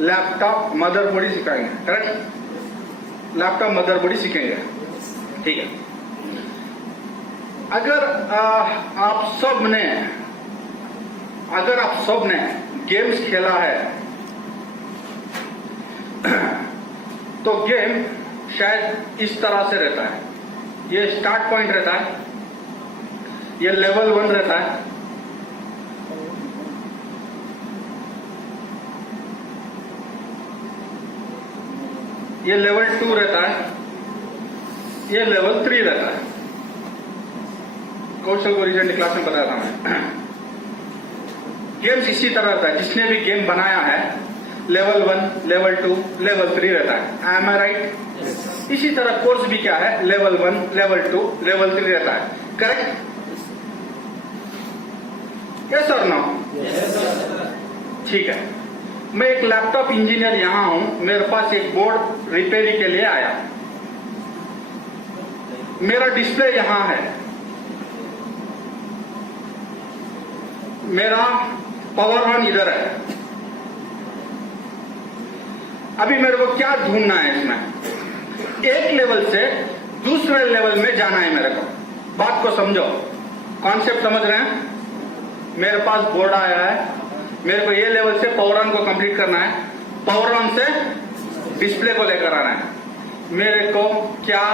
Laptop motherboard ही सिखाएंगे, correct? Laptop motherboard ही सीखेंगे, ठीक है। अगर आप सब ने गेम्स खेला है तो गेम शायद इस तरह से रहता है। ये स्टार्ट पॉइंट रहता है, ये लेवल 1 रहता है, ये लेवल 2 रहता है, ये लेवल 3 रहता है। कौशल को रिसेंटली क्लास में बताया था मैं। गेम्स इसी तरह रहता है, जिसने भी गेम बनाया है लेवल 1, लेवल 2, लेवल 3 रहता है। एम आई राइट? इसी तरह कोर्स भी क्या है, लेवल 1, लेवल 2, लेवल 3 रहता है, करेक्ट? यस और नो? ठीक है। मैं एक लैपटॉप इंजीनियर यहां हूं, मेरे पास एक बोर्ड रिपेयरिंग के लिए आया, मेरा डिस्प्ले यहां है, मेरा पावर ऑन इधर है। अभी मेरे को क्या ढूंढना है इसमें? एक लेवल से दूसरे लेवल में जाना है मेरे को। बात को समझो, कॉन्सेप्ट समझ रहे हैं? मेरे पास बोर्ड आया है, मेरे को ये लेवल से पावर ऑन को कंप्लीट करना है, पावर ऑन से डिस्प्ले को लेकर आना है। मेरे को क्या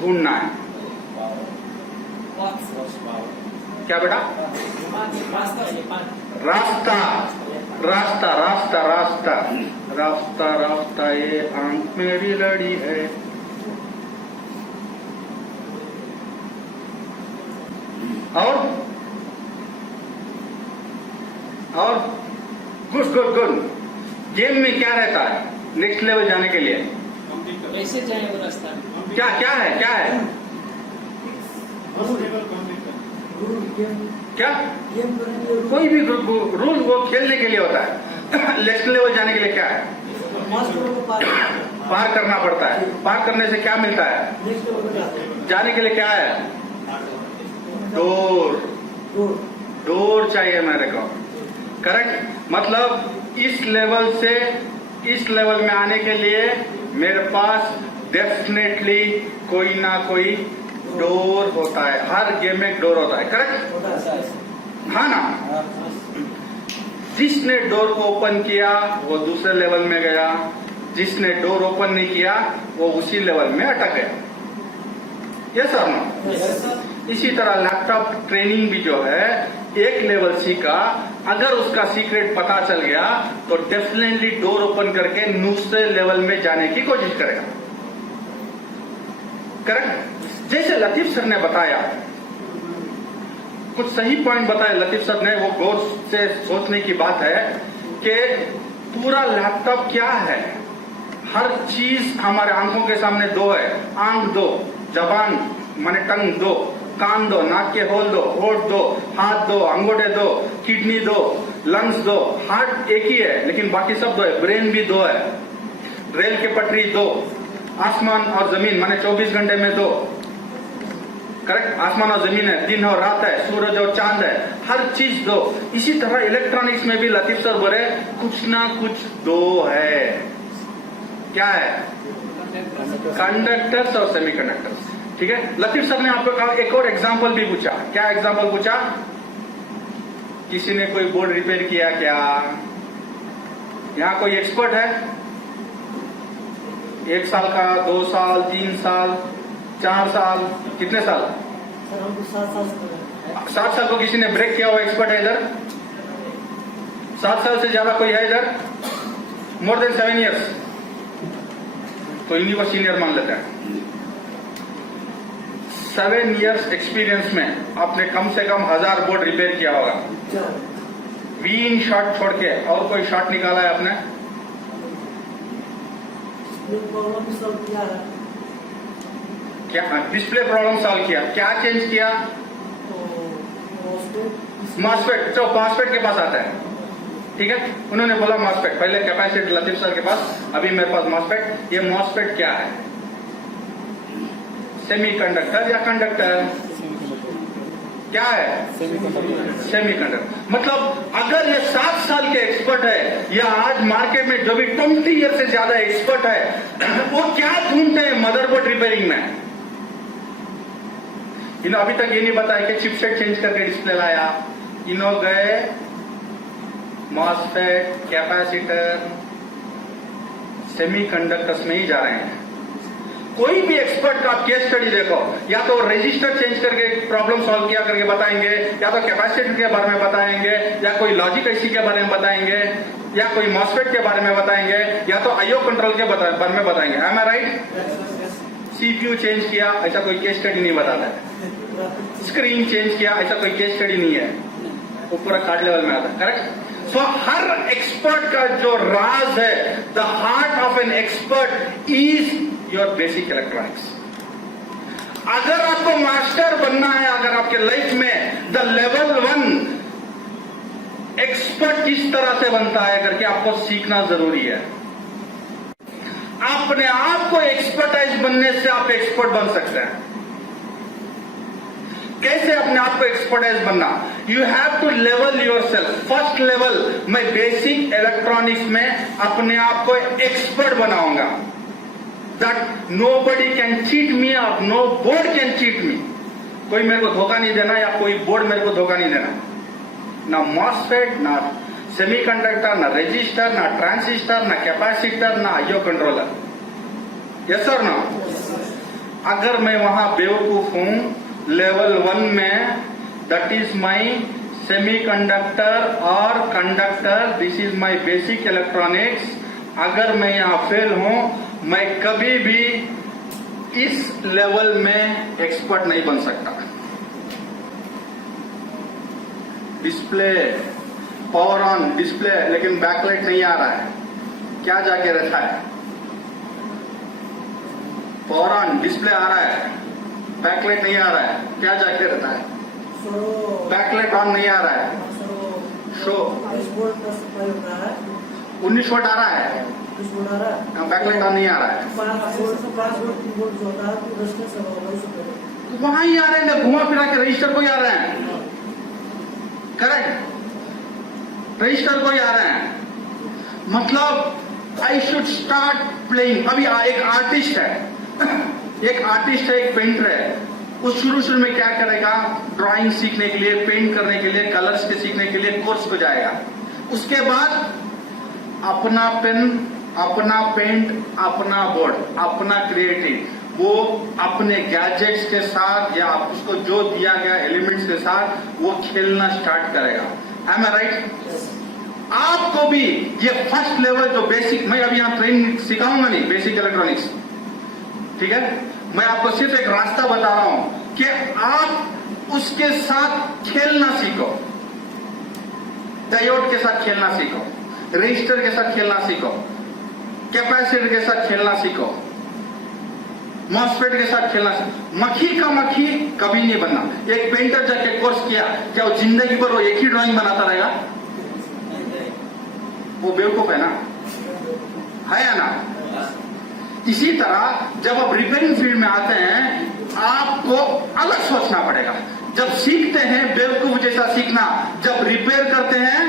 ढूंढना है? क्या बेटा? रास्ता रास्ता रास्ता रास्ता रास्ता रास्ता, ये आंख मेरी लड़ी है। और गुड गुड गुड। गेम में क्या रहता है नेक्स्ट लेवल जाने के लिए? कैसे जाए वो रास्ता? क्या क्या है, क्या है? क्या? कोई भी रूल वो खेलने के लिए होता है। नेक्स्ट लेवल जाने के लिए क्या है? पार करना पड़ता है। पार करने से क्या मिलता है? जाने के लिए क्या है? डोर चाहिए मेरे को, करेक्ट? मतलब इस लेवल से इस लेवल में आने के लिए मेरे पास डेफिनेटली कोई ना कोई डोर होता है। हर गेम में डोर होता है, करेक्ट? हाँ ना? जिसने डोर को ओपन किया वो दूसरे लेवल में गया, जिसने डोर ओपन नहीं किया वो उसी लेवल में अटक गया। यस और नो? इसी तरह लैपटॉप ट्रेनिंग भी जो है, एक लेवल सीखा, अगर उसका सीक्रेट पता चल गया तो डेफिनेटली डोर ओपन करके दूसरे लेवल में जाने की कोशिश करेगा, करेक्ट? जैसे लतीफ सर ने बताया, कुछ सही पॉइंट बताया लतीफ सर ने, वो गौर से सोचने की बात है कि पूरा लैपटॉप क्या है। हर चीज हमारे आंखों के सामने दो है, आंख दो, जबान माने टंग दो, कान दो, नाक के होल दो, होठ दो, हाथ दो, अंगूठे दो, किडनी दो, लंग्स दो। हार्ट एक ही है लेकिन बाकी सब दो है, ब्रेन भी दो है, रेल की पटरी दो, आसमान और जमीन माने 24 घंटे में दो, करेक्ट? आसमान और जमीन है, दिन और रात है, सूरज और चांद है, हर चीज दो। इसी तरह इलेक्ट्रॉनिक्स में भी लतीफ सर बोले कुछ ना कुछ दो है। क्या है? कंडक्टर्स और सेमीकंडक्टर्स, ठीक है? लतीफ सर ने आपको एक और एग्जांपल भी पूछा। क्या एग्जांपल पूछा? किसी ने कोई बोर्ड रिपेयर किया क्या? यहाँ कोई एक्सपर्ट है? 1 साल का, 2 साल, 3 साल, 4 साल, कितने साल? 7 साल को किसी ने ब्रेक किया हुआ एक्सपर्ट है इधर? 7 साल से ज्यादा कोई है इधर? मोर देन 7 ईयर्स तो इन्हीं को सीनियर मान लेते हैं। 7 ईयर्स एक्सपीरियंस में आपने कम से कम 1000 बोर्ड रिपेयर किया होगा। वीन शॉट छोड़ के और कोई शॉट निकाला है आपने? क्या डिस्प्ले प्रॉब्लम सॉल्व किया? क्या चेंज किया? मॉसफेट। तो मॉसफेट के पास आता है, ठीक है? उन्होंने बोला मॉसफेट, पहले कैपेसिटर लतीफ सर के पास, अभी मेरे पास मॉसफेट। ये मॉसफेट क्या है? सेमीकंडक्टर या कंडक्टर? क्या है? सेमीकंडक्टर। मतलब अगर ये 7 साल के एक्सपर्ट है या आज मार्केट में जो भी 20 ईयर से ज्यादा एक्सपर्ट है वो क्या ढूंढते हैं मदरबोर्ड रिपेयरिंग में? इन्होंने अभी तक ये नहीं बताया कि चिपसेट चेंज करके डिस्प्ले लाया। इन्होंने गए मॉसफेट, कैपेसिटर, सेमीकंडक्टर्स में ही जा रहे हैं। कोई भी एक्सपर्ट का आप केस स्टडी देखो, या तो रजिस्टर चेंज करके प्रॉब्लम सॉल्व किया करके बताएंगे, या तो कैपेसिटर के बारे में बताएंगे, या कोई लॉजिक आईसी के बारे में बताएंगे, या कोई मॉसफेट के बारे में बताएंगे, या तो आईओ कंट्रोल के बारे में बताएंगे। एम आई राइट? सीपीयू चेंज किया, ऐसा कोई केस स्टडी नहीं बताता है। स्क्रीन चेंज किया, ऐसा कोई केस स्टडी नहीं है। वो पूरा कार्ड लेवल में आता है। करेक्ट? सो हर एक्सपर्ट का जो राज है, the heart of an expert is your basic electronics. अगर आपको मास्टर बनना है, अगर आपके लाइफ में द लेवल 1 एक्सपर्ट किस तरह से बनता है करके आपको सीखना जरूरी है। अपने आप को एक्सपर्टाइज बनने से आप एक्सपर्ट बन सकते हैं। कैसे अपने आप को एक्सपर्टाइज बनना? You have to level yourself. First level, मैं बेसिक इलेक्ट्रॉनिक्स में अपने आप को एक्सपर्ट बनाऊंगा। That nobody can cheat me और no board can cheat me. कोई मेरे को धोखा नहीं देना या कोई बोर्ड मेरे को धोखा नहीं देना। ना मॉसफेट, ना सेमीकंडक्टर, ना रजिस्टर, ना ट्रांजिस्टर, ना कैपेसिटर, ना आईओ कंट्रोलर। Yes sir? ना अगर मैं वहां बेवकूफ हूं लेवल 1 में, दैट इज माई सेमीकंडक्टर और conductor, this is my basic electronics. अगर मैं यहां फेल हूं, मैं कभी भी इस लेवल में एक्सपर्ट नहीं बन सकता। डिस्प्ले, पावर ऑन डिस्प्ले, लेकिन बैकलाइट नहीं आ रहा है, क्या जाके रखा है? पावर ऑन डिस्प्ले आ रहा है, बैकलाइट नहीं आ रहा है, क्या जाके रहता है? बैकलाइट ऑन नहीं आ रहा है, शो 19 वोल्ट आ रहा है, बैकलाइट ऑन नहीं आ रहा है। वहां ही आ रहे हैं, घुमा फिरा के रजिस्टर को ही आ रहे हैं। करेक्ट? रजिस्टर को ही आ रहे हैं। मतलब आई शुड स्टार्ट प्लेइंग। अभी एक आर्टिस्ट है, एक आर्टिस्ट है, एक पेंटर है। वो शुरू में क्या करेगा? ड्राइंग सीखने के लिए, पेंट करने के लिए, कलर्स के सीखने के लिए कोर्स को जाएगा। उसके बाद अपना पेन, अपना पेंट, अपना बोर्ड, अपना क्रिएटिव, वो अपने गैजेट्स के साथ या उसको जो दिया गया एलिमेंट्स के साथ वो खेलना स्टार्ट करेगा। एम आई राइट? आपको भी ये फर्स्ट लेवल जो बेसिक, मैं अभी यहां ट्रेनिंग सिखाऊंगा नहीं, बेसिक इलेक्ट्रॉनिक्स, ठीक है? मैं आपको सिर्फ एक रास्ता बता रहा हूं कि आप उसके साथ खेलना सीखो। डायोड के साथ खेलना सीखो, रजिस्टर के साथ खेलना सीखो, कैपेसिटर के साथ खेलना सीखो, मॉसफेट के साथ खेलना सीखो। मक्खी का मक्खी कभी नहीं बनना। एक पेंटर जाके कोर्स किया, क्या वो जिंदगी भर वो एक ही ड्राइंग बनाता रहेगा? वो बेवकूफ है ना, है या ना? इसी तरह जब आप रिपेयरिंग फील्ड में आते हैं, आपको अलग सोचना पड़ेगा। जब सीखते हैं बेवकूफ जैसा सीखना, जब रिपेयर करते हैं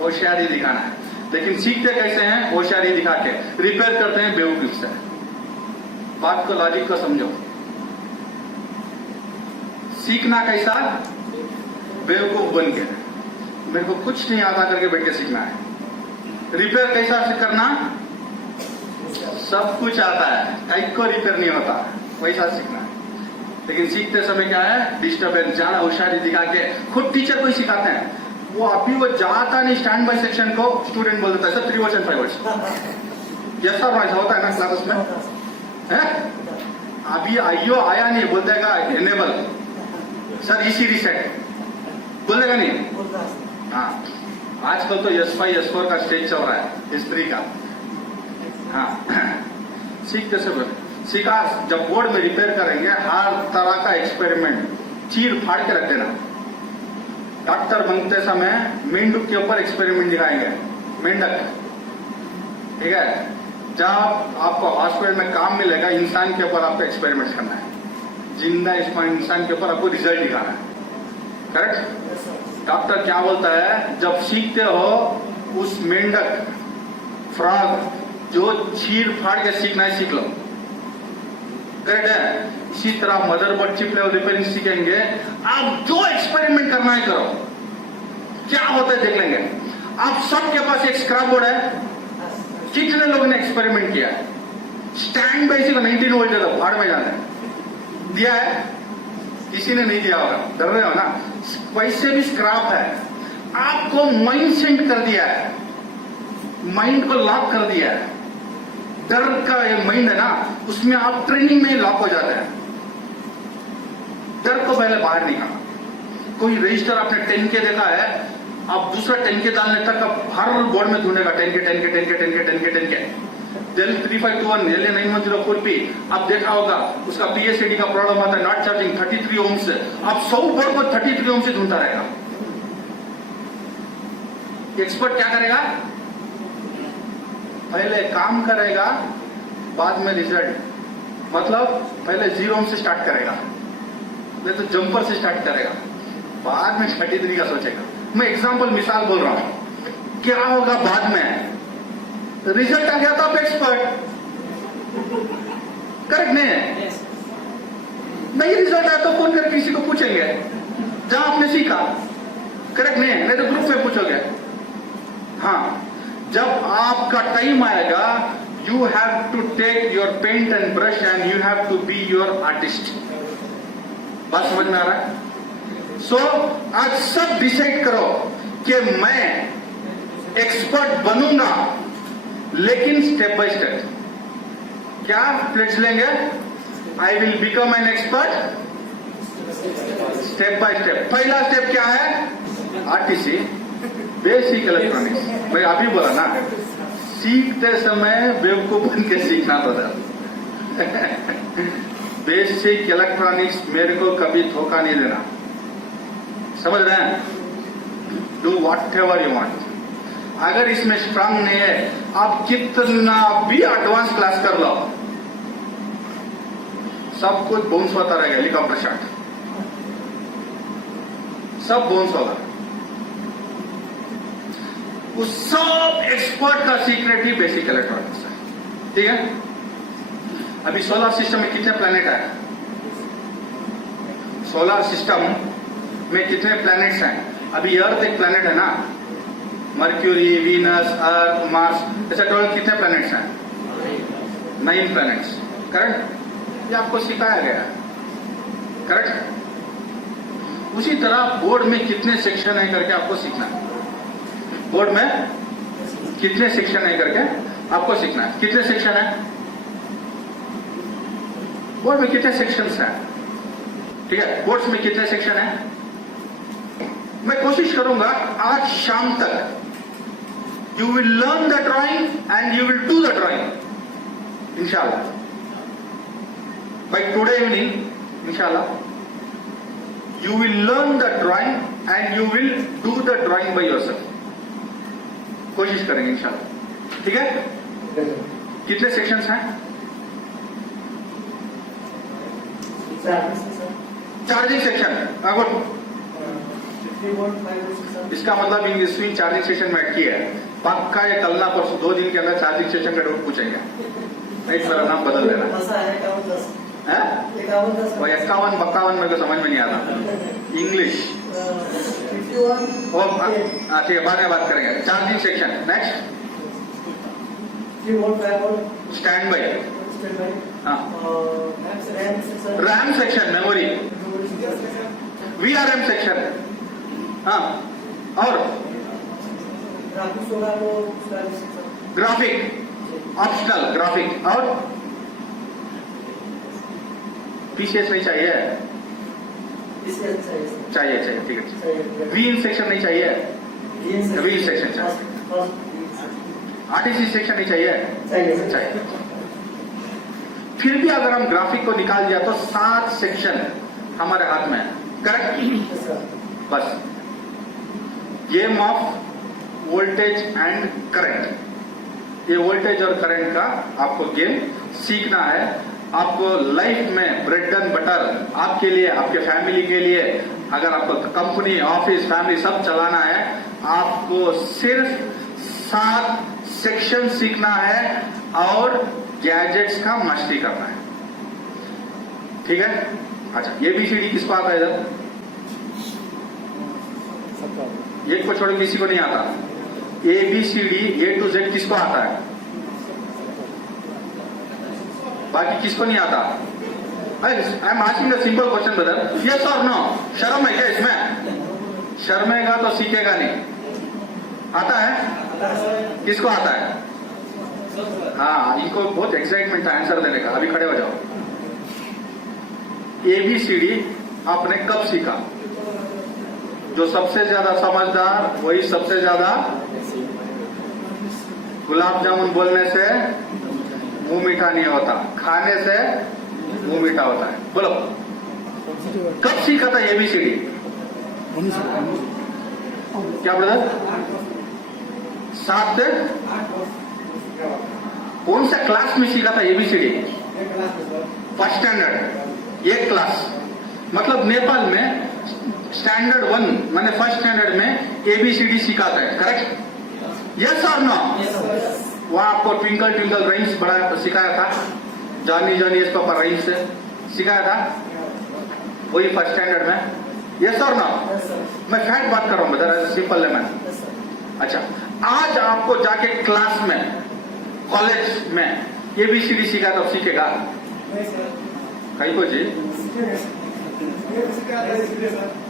होशियारी दिखाना है। लेकिन सीखते कैसे हैं? होशियारी दिखा के। रिपेयर करते हैं बेवकूफ से। बात को, लॉजिक को समझो। सीखना कैसा? बेवकूफ बन के, मेरे को कुछ नहीं आता करके बैठ के सीखना है। रिपेयर कैसा से करना? सब कुछ आता है, कहीं को रिपेयर नहीं होता, वैसा सीखना है। लेकिन सीखते समय क्या है? डिस्टर्बेंस, ज्यादा होशियारी दिखा के। खुद टीचर को ही सिखाते हैं, वो अभी वो जाता नहीं स्टैंड बाय सेक्शन को, स्टूडेंट बोल देता है sir 3 words and 5 words. Yes sir, ऐसा होता है ना क्लास में? है? अभी आईओ आया नहीं, बोल देगा एनेबल सर, इसी रीसेट बोल देगा नहीं। हाँ, आजकल तो S5 S4 का स्टेज चल रहा है, S3 का। हाँ, सीखते से सीखा। जब बोर्ड में रिपेयर करेंगे, हर तरह का एक्सपेरिमेंट चीर फाड़ के रख देना। डॉक्टर बनते समय मेंढक के ऊपर एक्सपेरिमेंट दिखाएंगे, मेंढक, ठीक है? जब आपको हॉस्पिटल में काम मिलेगा, इंसान के ऊपर आपको एक्सपेरिमेंट करना है, जिंदा इंसान के ऊपर आपको रिजल्ट दिखाना है। करेक्ट। डॉक्टर क्या बोलता है, जब सीखते हो उस मेंढक फ्रॉग जो चीर फाड़ के सीखना है सीख लो, करेक्ट है। इसी तरह मदरबोर्ड चिप लेवल रिपेयरिंग सीखेंगे, आप जो एक्सपेरिमेंट करना है करो, क्या होता है देख लेंगे। आप सबके पास एक स्क्रैप बोर्ड है, कितने लोगों ने एक्सपेरिमेंट किया है। स्टैंड बाई इसी को 19 वोल्ट देता भाड़ में जाना है, दिया है किसी ने नहीं दिया होगा, डर रहे हो ना। वैसे भी स्क्रैप है, आपको माइंड सेट कर दिया है, माइंड को लॉक कर दिया है। डर का ये माइंड है ना, उसमें आप ट्रेनिंग में लॉक हो जाते हैं। डर को पहले बाहर निकाला। कोई रजिस्टर आपने 10 के देखा है, आप दूसरा 10 के डालने तक आप हर बोर्ड में ढूंढेगा 10 के 10 के 10 के 10 के 10 के 10 के डेल 3521 LA9104P आप देखा होगा, उसका PSAD का प्रॉब्लम आता है, नॉट चार्जिंग 33 ओम्स। आप 100 बोर्ड को 33 ओम से ढूंढता रहेगा। एक्सपर्ट क्या करेगा, पहले काम करेगा बाद में रिजल्ट। मतलब पहले 0 ओम से स्टार्ट करेगा, नहीं तो जंपर से स्टार्ट करेगा, बाद में 33 का सोचेगा। मैं एग्जांपल मिसाल बोल रहा हूं, क्या होगा बाद में, रिजल्ट आ गया तो आप एक्सपर्ट, करेक्ट नहीं है। Yes. नहीं रिजल्ट आया तो फोन करके किसी को पूछेंगे जहां आपने सीखा, करेक्ट नहीं है, नहीं तो ग्रुप में पूछोगे। हाँ, जब आपका टाइम आएगा, you have to take your paint and brush and you have to be your artist. बात समझ में आ रहा है? सो आज सब डिसाइड करो कि मैं एक्सपर्ट बनूंगा, लेकिन स्टेप बाय स्टेप। क्या प्लेट्स लेंगे, I will become an expert step by step. पहला स्टेप क्या है, RTC बेसिक इलेक्ट्रॉनिक्स। मैं अभी बोला ना, सीखते समय बेवकूफ बन के सीखना पड़ा। बेसिक इलेक्ट्रॉनिक्स मेरे को कभी धोखा नहीं देना, समझ रहे हैं। Do what ever you want. अगर इसमें स्ट्रांग नहीं है, आप कितना भी एडवांस क्लास कर लो, सब कुछ बाउंस होता रहेगा, हेलीकॉप्टर शॉट सब बाउंस होगा। उस सब एक्सपर्ट का सीक्रेट ही बेसिक इलेक्ट्रॉनिक्स है, ठीक है। अभी सोलर सिस्टम में कितने प्लैनेट है, सोलर सिस्टम में कितने प्लैनेट्स हैं। अभी अर्थ एक प्लैनेट है ना, मर्क्यूरी, वीनस, अर्थ, मार्स, ऐसा टोटल कितने प्लैनेट्स हैं, 9 प्लैनेट्स, करेक्ट। ये आपको सिखाया गया, करेक्ट। उसी तरह बोर्ड में कितने सेक्शन है करके आपको सीखना है, बोर्ड में कितने सेक्शन है करके आपको सीखना है। कितने सेक्शन है बोर्ड में, कितने सेक्शंस हैं, ठीक है। बोर्ड्स में कितने सेक्शन है, मैं कोशिश करूंगा आज शाम तक you will learn the drawing and you will do the drawing इंशाल्लाह। बाय टुडे इवनिंग इंशाल्लाह you will learn the drawing and you will do the drawing by yourself. कोशिश करेंगे इंशाल्लाह, ठीक है। कितने सेक्शंस हैं, चार्जिंग सेक्शन। इसका मतलब इंग्लिश में चार्जिंग सेक्शन में अटकी है। पक्का ये कल ना परसों 2 दिन के अंदर चार्जिंग सेक्शन का डाउट पूछेंगे, नहीं मेरा नाम बदल देना। वो 51 52 मेरे को समझ में नहीं आता इंग्लिश। ठीक है, बाद में बात करेंगे। Charging section next, stand by, RAM section, memory, VRM section, हाँ, और ग्राफिक ऑप्शनल ग्राफिक, और PCS नहीं चाहिए, चाहिए, ठीक है। V इन सेक्शन नहीं चाहिए, V सेक्शन चाहिए। RTC सेक्शन नहीं चाहिए। फिर भी अगर हम ग्राफिक को निकाल दिया तो 7 सेक्शन हमारे हाथ में है, करेक्ट। बस game of voltage and current, ये वोल्टेज और करंट का आपको गेम सीखना है। आपको लाइफ में ब्रेड एंड बटर आपके लिए, आपके फैमिली के लिए, अगर आपको कंपनी, ऑफिस, फैमिली सब चलाना है, आपको सिर्फ 7 सेक्शन सीखना है और गैजेट्स का मस्ती करना है। ठीक है? अच्छा, ABCD किसको आता है इधर? एक को छोड़ किसी को नहीं आता। ABCD A to Z किसको आता है? बाकी किसको नहीं आता? I am asking a simple question brother, yes और नो? शर्म है क्या इसमें? शर्मेगा तो सीखेगा नहीं। आता है? किसको आता है? हाँ, इनको बहुत एक्साइटमेंट था आंसर देने का। अभी खड़े हो जाओ। ABCD आपने कब सीखा? जो सबसे ज्यादा समझदार वही सबसे ज्यादा गुलाब जामुन बोलने से मुंह मीठा नहीं होता, खाने से मुंह मीठा होता है। बोलो, कब सीखा था ABCD? क्या ब्रदर? 7 से कौन सा क्लास में सीखा था ABCD? फर्स्ट स्टैंडर्ड, एक क्लास। मतलब नेपाल में स्टैंडर्ड 1 मैंने फर्स्ट स्टैंडर्ड में ABCD सिखाता है, करेक्ट? यस और नो? वहां आपको ट्विंकल ट्विंकल रेंज बड़ा सिखाया था, जॉनी जॉनी इस पर रेंज से सिखाया था, वही फर्स्ट स्टैंडर्ड में। यस और नो? मैं फैक्ट बात कर रहा हूं बता, सिंपल लेमन। अच्छा, आज आपको जाके क्लास में, कॉलेज में ABCD सीखा तो सीखेगा? कहीं को जी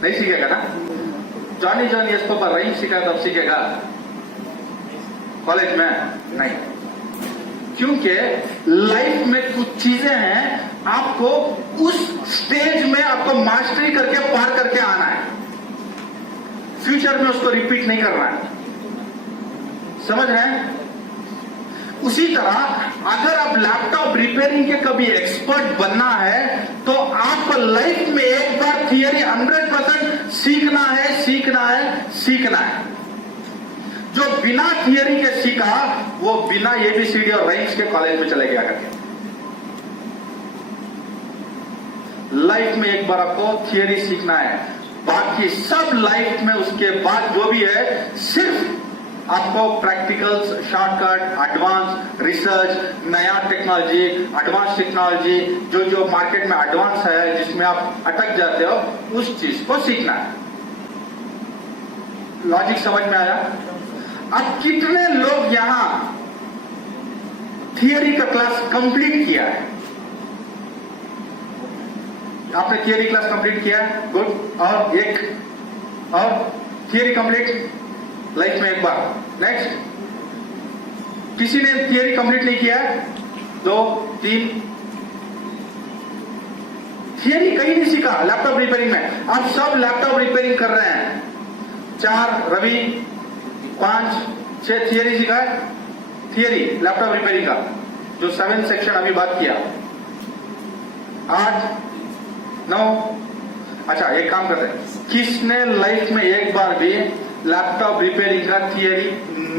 नहीं सीखेगा ना? जॉनी जॉनी इसको पर रेंज सीखा तब सीखेगा? कॉलेज में नहीं, क्योंकि लाइफ में कुछ चीजें हैं आपको उस स्टेज में आपको मास्टरी करके पार करके आना है, फ्यूचर में उसको रिपीट नहीं करना है। समझ रहे हैं? उसी तरह अगर आप लैपटॉप रिपेयरिंग के कभी एक्सपर्ट बनना है तो आपको लाइफ में एक बार थियरी 100% सीखना है, सीखना है, सीखना है। जो बिना थियरी के सीखा वो बिना ABCD और रेंज के कॉलेज में चले गया करके। लाइफ में एक बार आपको थियरी सीखना है, बाकी सब लाइफ में उसके बाद जो भी है सिर्फ आपको प्रैक्टिकल्स, शॉर्टकट, एडवांस रिसर्च, नया टेक्नोलॉजी, एडवांस टेक्नोलॉजी, जो जो मार्केट में एडवांस है जिसमें आप अटक जाते हो, उस चीज को सीखना है। लॉजिक समझ में आया? अब कितने लोग यहां थियरी का क्लास कंप्लीट किया है? आपने थियरी क्लास कंप्लीट किया है? गुड। और एक और थियरी कंप्लीट लाइफ में एक बार। नेक्स्ट, किसी ने थियरी कंप्लीट नहीं किया है? 2, 3। थियरी कहीं नहीं सीखा लैपटॉप रिपेयरिंग में। आप सब लैपटॉप रिपेयरिंग कर रहे हैं। 4 रवि, 5, 6 थियरी सीखा है। थियरी लैपटॉप रिपेयरिंग का जो 7 सेक्शन अभी बात किया, 8, 9। अच्छा, एक काम करते हैं, किसने लाइफ में एक बार भी लैपटॉप रिपेयरिंग का थियरी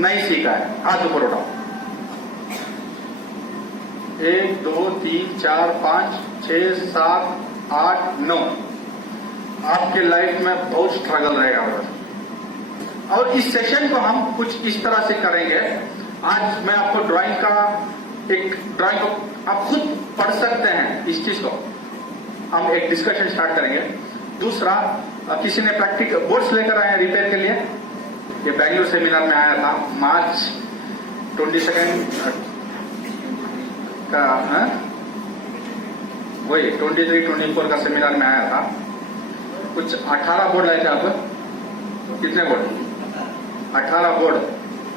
नहीं सीखा है? हाथ ऊपर उठाओ। 1, 2, 3, 4, 5, 6, 7, 8, 9। आपके लाइफ में बहुत स्ट्रगल रहेगा। और इस सेशन को हम कुछ इस तरह से करेंगे। आज मैं आपको ड्राइंग को आप खुद पढ़ सकते हैं। इस चीज को हम एक डिस्कशन स्टार्ट करेंगे। दूसरा, किसी ने प्रैक्टिकल बोर्ड्स लेकर आए हैं रिपेयर के लिए। ये बैंगलोर सेमिनार में आया था मार्च 22 का, वही 23-24 का सेमिनार में आया था। कुछ 18 बोर्ड लाए थे आप। कितने बोर्ड? 18 बोर्ड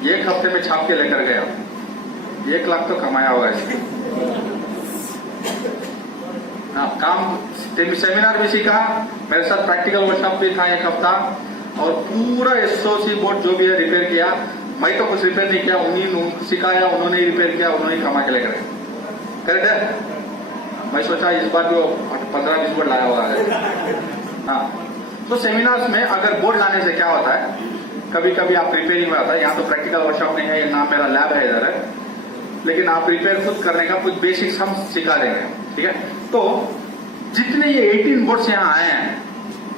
एक हफ्ते में छाप के लेकर गया। 1 लाख तो कमाया होगा इसमें। काम सेमिनार भी सीखा, मेरे साथ प्रैक्टिकल वर्कशॉप भी था 1 हफ्ता, और पूरा SOC बोर्ड जो भी है रिपेयर किया। मैं तो कुछ रिपेयर नहीं किया, उन्हीं सिखाया, उन्होंने रिपेयर किया, उन्होंने कमा के लेकर गए। करेक्ट है? मैं सोचा इस बार जो 15-20 बोर्ड लाया हुआ है। हाँ, तो सेमिनार्स में अगर बोर्ड लाने से क्या होता है, कभी कभी आप रिपेयरिंग में आता है। यहाँ तो प्रैक्टिकल वर्कशॉप नहीं है, ये नाम मेरा लैब है इधर है, लेकिन आप रिपेयर खुद करने का कुछ बेसिक्स हम सिखा देंगे। ठीक है? तो जितने ये 18 बोर्ड्स यहाँ आए हैं,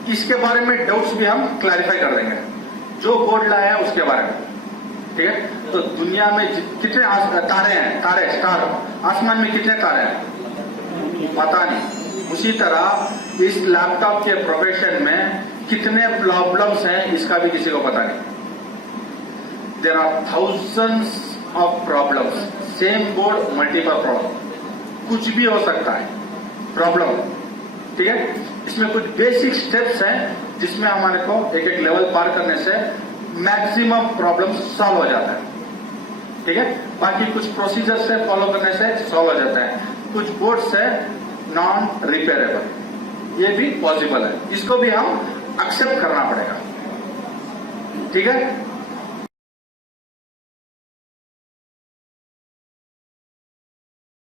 इसके बारे में डाउट्स भी हम क्लैरिफाई कर देंगे, जो बोर्ड लाया है उसके बारे में। ठीक है, तो दुनिया में कितने तारे हैं, तारे स्टार, आसमान में कितने तारे हैं पता नहीं। उसी तरह इस लैपटॉप के प्रोफेशन में कितने प्रॉब्लम्स हैं इसका भी किसी को पता नहीं। There are thousands of problems, same board multiple problem, कुछ भी हो सकता है प्रॉब्लम। ठीक है, इसमें कुछ बेसिक स्टेप्स हैं जिसमें हमारे को एक एक लेवल पार करने से मैक्सिमम प्रॉब्लम सॉल्व हो जाता है। ठीक है, बाकी कुछ प्रोसीजर से फॉलो करने से सॉल्व हो जाता है। कुछ बोर्ड्स है नॉन रिपेयरेबल, ये भी पॉसिबल है, इसको भी हम एक्सेप्ट करना पड़ेगा। ठीक है,